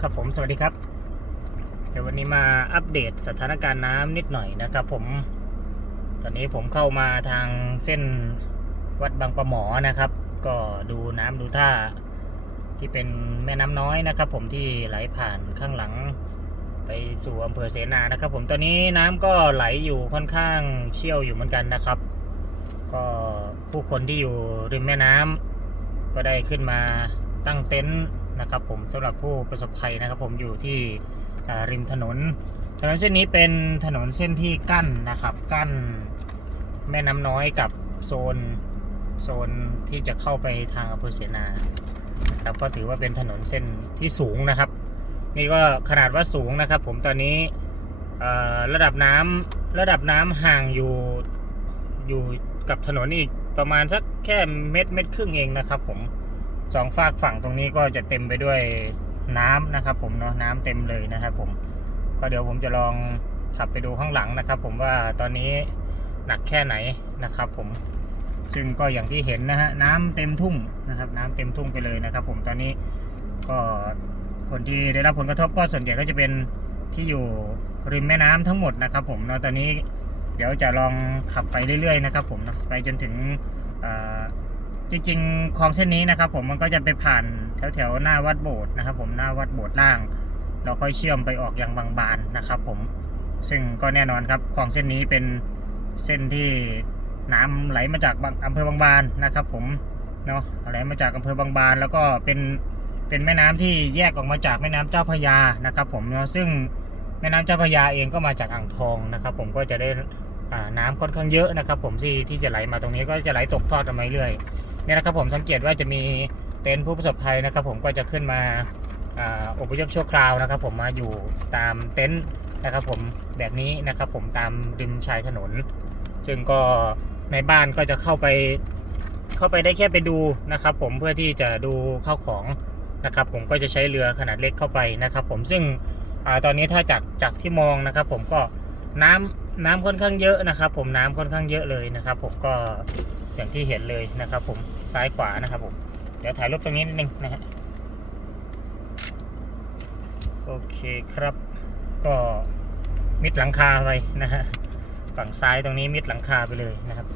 ครับผมสวัสดีครับ เดี๋ยววันนี้มาอัปเดตสถานการณ์น้ำนิดหน่อยนะครับผม ตอนนี้ผมเข้ามาทางเส้นวัดบางปะหมอนะครับ ก็ดูน้ำดูท่าที่เป็นแม่น้ำน้อยนะครับ ผมที่ไหลผ่านข้างหลังไปสู่อำเภอเสนานะครับ ผมตอนนี้น้ำก็ไหลอยู่ค่อนข้างเชี่ยวอยู่เหมือนกันนะครับ ก็ผู้คนที่อยู่ริมแม่น้ำก็ได้ขึ้นมาตั้งเต็นท์ นะครับผมสำหรับผู้ประสบภัยนะครับผมอยู่ที่ริมถนน ถนนเส้นนี้เป็นถนนเส้นที่กั้นนะครับกั้นแม่น้ำน้อยกับโซนโซนที่จะเข้าไปทางอำเภอเสนาครับก็ถือว่าเป็นถนนเส้นที่สูงนะครับ นี่ก็ขนาดว่าสูงนะครับ ผมตอนนี้ระดับน้ำระดับน้ำห่างอยู่อยู่กับถนนอีกประมาณสักแค่เม็ดเม็ดครึ่งเองนะครับผม สองฝากฝั่งตรงนี้ก็จะเต็มไปด้วยน้ำนะครับผมเนาะน้ำเต็มเลยนะครับผมก็เดี๋ยวผมจะลองขับไปดูข้างหลังนะครับ ผมว่าตอนนี้หนักแค่ไหนนะครับ ผมซึ่งก็อย่างที่เห็นนะฮะน้ำเต็มทุ่งนะครับ น้ำเต็มทุ่งไปเลยนะครับ ผมตอนนี้ก็คนที่ได้รับผลกระทบก็ส่วนใหญ่ก็จะเป็นที่อยู่ริมแม่น้ำทั้งหมดนะครับ ผมเนาะตอนนี้เดี๋ยวจะลองขับไปเรื่อยๆนะครับ ผมเนาะไปจนถึง จริงๆคลองเส้นนี้นะครับ ผมมันก็จะไปผ่านแถวๆหน้าวัดโบสถ์นะครับ ผมหน้าวัดโบสถ์ล่าง เราค่อยเชื่อมไปออกยังบางบานนะครับ ผมซึ่งก็แน่นอนครับคลองเส้นนี้เป็นเส้นที่น้ำไหลมาจากบางอำเภอบางบานนะครับ ผมเนาะไหลมาจากอำเภอบางบาน แล้วก็เป็นเป็นแม่น้ำที่แยกออกมาจากแม่น้ำเจ้าพยานะครับ ผมเนาะซึ่งแม่น้ำเจ้าพยาเองก็มาจากอ่างทองนะครับ ผมก็จะได้น้ำค่อนข้างเยอะนะครับ ผมที่ที่จะไหลมาตรงนี้ก็จะไหลตกทอดกันมาเรื่อย เนี่ยนะครับผมสังเกตว่าจะมีเต็นท์ผู้ประสบภัยนะครับ ผมก็จะขึ้นมาอ่าอพยพชั่วคราวนะครับ ผมมาอยู่ตามเต็นท์นะครับ ผมแบบนี้นะครับ ผมตามริมชายถนน ซึ่งก็ในบ้านก็จะเข้าไปเข้าไปได้แค่ไปดูนะครับ ผมเพื่อที่จะดูข้าวของนะครับ ผมก็จะใช้เรือขนาดเล็กเข้าไปนะครับ ผมซึ่งอตอนนี้ถ้าจากจากที่มองนะครับ ผมก็น้ำน้ำค่อนข้างเยอะนะครับ ผมน้ำค่อนข้างเยอะเลยนะครับ ผมก็อย่างที่เห็นเลยนะครับ ผม ซ้ายขวานะครับผม เดี๋ยวถ่ายรูปตรงนี้นิดนึงนะฮะ โอเคครับ ก็มิดหลังคาไปนะฮะ ฝั่งซ้ายตรงนี้มิดหลังคาไปเลยนะครับ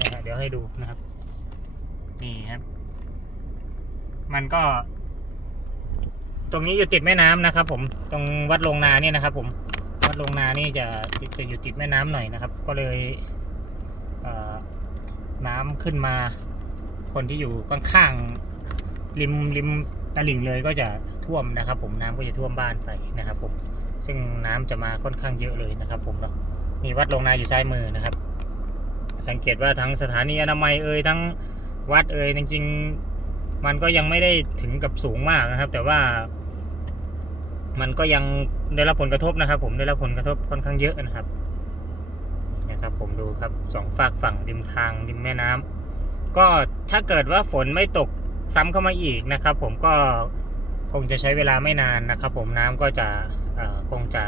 นะฮะเดี๋ยวให้ดูนะครับ นี่ครับ มันก็ ตรงนี้อยู่ติดแม่น้ำนะครับ ผม ตรงวัดลงนาเนี่ยนะครับ ผม วัดลงนานี่จะจะอยู่ติดแม่น้ำหน่อยนะครับ ก็เลย น้ำขึ้นมา คนที่อยู่ข้างๆริมริมตลิ่งเลยก็จะท่วมนะครับ ผมน้ำก็จะท่วมบ้านไปนะครับ ผม ซึ่งน้ำจะมาค่อนข้างเยอะเลยนะครับ ผมเนาะมีวัดลงนาอยู่ซ้ายมือนะครับ สังเกตว่าทั้งสถานีอนามัยเอ่ยทั้งวัดเอ่ยจริงๆมันก็ยังไม่ได้ถึงกับสูงมากนะครับ แต่ว่า มันก็ยังได้รับผลกระทบนะครับ ผมได้รับผลกระทบค่อนข้างเยอะนะครับ นะครับผมดูครับสองฝากฝั่งริมทางริมแม่น้ำก็ถ้าเกิดว่าฝนไม่ตกซ้ำเข้ามาอีกนะครับ ผมก็คงจะใช้เวลาไม่นานนะครับ ผมน้ำก็จะคงจะ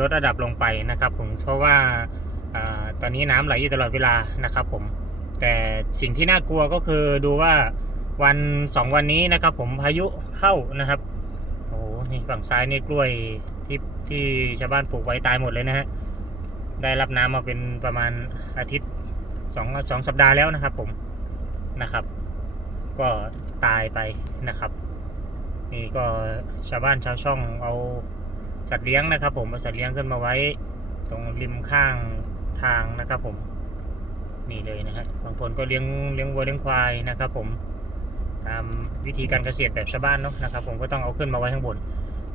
ลดระดับลงไปนะครับ ผมเพราะว่าอตอนนี้น้ำไหลอยู่ตลอดเวลานะครับ ผมแต่สิ่งที่น่ากลัวก็คือดูว่าวันสองวันนี้นะครับ ผมพายุเข้านะครับโอ้โหนี่ฝั่งซ้ายนี่กล้วยที่ที่ชาวบ้านปลูกไว้ตายหมดเลยนะฮะ ได้รับน้ำมาเป็นประมาณอาทิตย์สองสองสัปดาห์แล้วนะครับผมนะครับ ก็ตายไปนะครับ นี่ก็ชาวบ้านชาวช่องเอาสัตว์เลี้ยงนะครับ ผมเอาสัตว์เลี้ยงขึ้นมาไว้ตรงริมข้างทางนะครับผมนี่เลยนะฮะบางคนก็เลี้ยงเลี้ยงวัวเลี้ยงควายนะครับ ผมตามวิธีการเกษตรแบบชาวบ้านเนาะนะครับ ผมก็ต้องเอาขึ้นมาไว้ข้างบน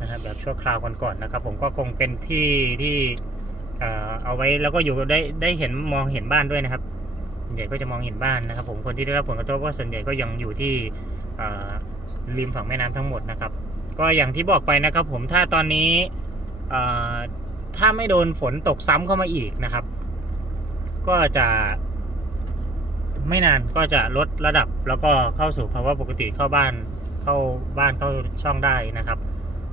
นะครับแบบชั่วคราวก่อนๆนะครับ ผมก็คงเป็นที่ที่ เอาไว้แล้วก็อยู่ได้ได้เห็นมองเห็นบ้านด้วยนะครับส่วนใหญ่ก็จะมองเห็นบ้านนะครับ ผมคนที่ได้รับผลกระทบก็ส่วนใหญ่ก็ยังอยู่ที่ริมฝั่งแม่น้ำทั้งหมดนะครับ ก็อย่างที่บอกไปนะครับผมถ้าตอนนี้ถ้าไม่โดนฝนตกซ้ำเข้ามาอีกนะครับ ก็จะไม่นานก็จะลดระดับแล้วก็เข้าสู่ภาวะปกติเข้าบ้านเข้าบ้านเข้าช่องได้นะครับ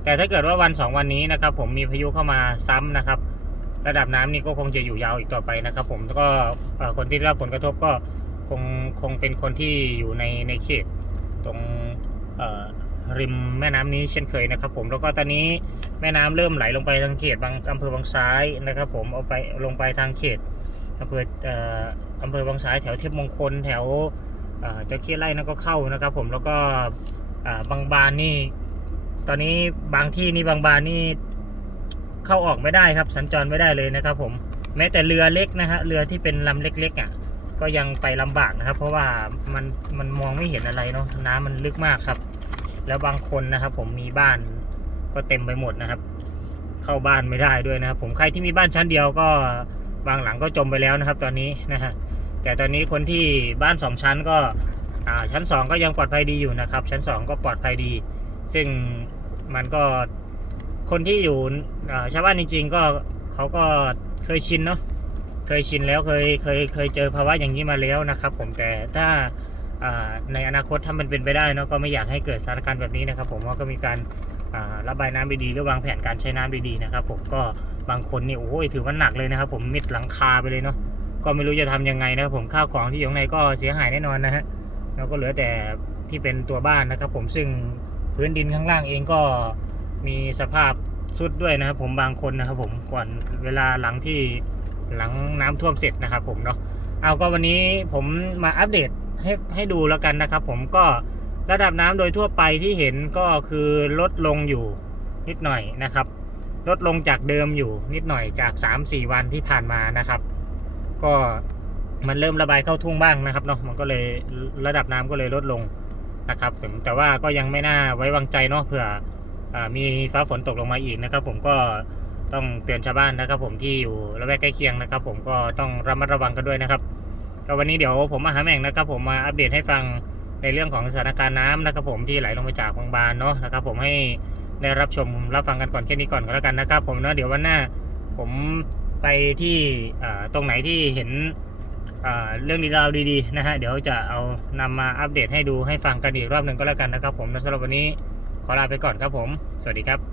แต่ถ้าเกิดว่าวันสองวันนี้นะครับ ผมมีพายุเข้ามาซ้ำนะครับ ระดับน้ำนี่ก็คงจะอยู่ยาวอีกต่อไปนะครับ ผมแล้วก็คนที่ได้รับผลกระทบก็คงคงเป็นคนที่อยู่ในในเขตตรงริมแม่น้ำนี้เช่นเคยนะครับ ผมแล้วก็ตอนนี้แม่น้ำเริ่มไหลลงไปทางเขตบางอำเภอบางซ้ายนะครับ ผมเอาไปลงไปทางเขตอำเภออ่ออำเภอบางซ้ายแถวเทพมงคลแถวเจ้าเขี้ยไร่นั่นก็เข้านะครับ ผมแล้วก็บางบานนี่ ตอนนี้บางที่นี่บางบานนี่ เข้าออกไม่ได้ครับ สัญจรไม่ได้เลยนะครับ ผมแม้แต่เรือเล็กนะฮะเรือที่เป็นลำเล็กๆอะก็ยังไปลำบากนะครับ เพราะว่ามันมันมองไม่เห็นอะไรเนาะน้ำมันลึกมากครับ แล้วบางคนนะครับ ผมมีบ้านก็เต็มไปหมดนะครับ เข้าบ้านไม่ได้ด้วยนะครับ ผมใครที่มีบ้านชั้นเดียวก็บางหลังก็จมไปแล้วนะครับ ตอนนี้นะฮะแต่ตอนนี้คนที่บ้านสองชั้นก็อ่าชั้นสองก็ยังปลอดภัยดีอยู่นะครับ ชั้นสองก็ปลอดภัยดี ซึ่งมันก็ คนที่อยู่ชาวบ้านจริงๆก็เขาก็เคยชินเนาะเคยชินแล้วเคยเคยเคยเจอภาวะอย่างนี้มาแล้วนะครับ ผมแต่ถ้าในอนาคตถ้ามันเป็นไปได้เนาะก็ไม่อยากให้เกิดสถานการณ์แบบนี้นะครับ ผมว่าก็มีการระบายน้ำดีๆหรือวางแผนการใช้น้ำดีๆนะครับผมก็บางคนนี่โอ้ยถือว่าหนักเลยนะครับ ผมมิดหลังคาไปเลยเนาะก็ไม่รู้จะทำยังไงนะครับผมข้าวของที่อยู่ข้างในก็เสียหายแน่นอนนะฮะแล้วก็เหลือแต่ที่เป็นตัวบ้านนะครับ ผมซึ่งพื้นดินข้างล่างเองก็ มีสภาพสุดด้วยนะครับ ผมบางคนนะครับ ผมก่อนเวลาหลังที่หลังน้ำท่วมเสร็จนะครับ ผมเนาะเอาก็วันนี้ผมมาอัปเดตให้ให้ดูแล้วกันนะครับ ผมก็ระดับน้ำโดยทั่วไปที่เห็นก็คือลดลงอยู่นิดหน่อยนะครับ ลดลงจากเดิมอยู่นิดหน่อยจาก 3-4 วันที่ผ่านมานะครับ ก็มันเริ่มระบายเข้าทุ่งบ้างนะครับเนาะมันก็เลยระดับน้ำก็เลยลดลงนะครับถึงแต่ว่าก็ยังไม่น่าไว้วางใจเนาะเผื่อ มีฟ้าฝนตกลงมาอีกนะครับ ผมก็ต้องเตือนชาวบ้านนะครับ ผมที่อยู่ละแวกใกล้เคียงนะครับ ผมก็ต้องระมัดระวังกันด้วยนะครับก็วันนี้เดี๋ยวผมมาหาแม่งนะครับ ผมมาอัปเดตให้ฟังในเรื่องของสถานการณ์น้ำนะครับ ผมที่ไหลลงมาจากบางบานเนาะนะครับ ผมให้ได้รับชมรับฟังกันก่อนแค่นี้ก่อนก็แล้วกันนะครับ ผมเนาะเดี๋ยววันหน้าผมไปที่ตรงไหนที่เห็นเรื่องดีราวดีๆนะฮะเดี๋ยวจะเอานำมาอัปเดตให้ดูให้ฟังกันอีกรอบหนึ่งก็แล้วกันนะครับ ผมสำหรับวันนี้ ขอลาไปก่อนครับผม สวัสดีครับ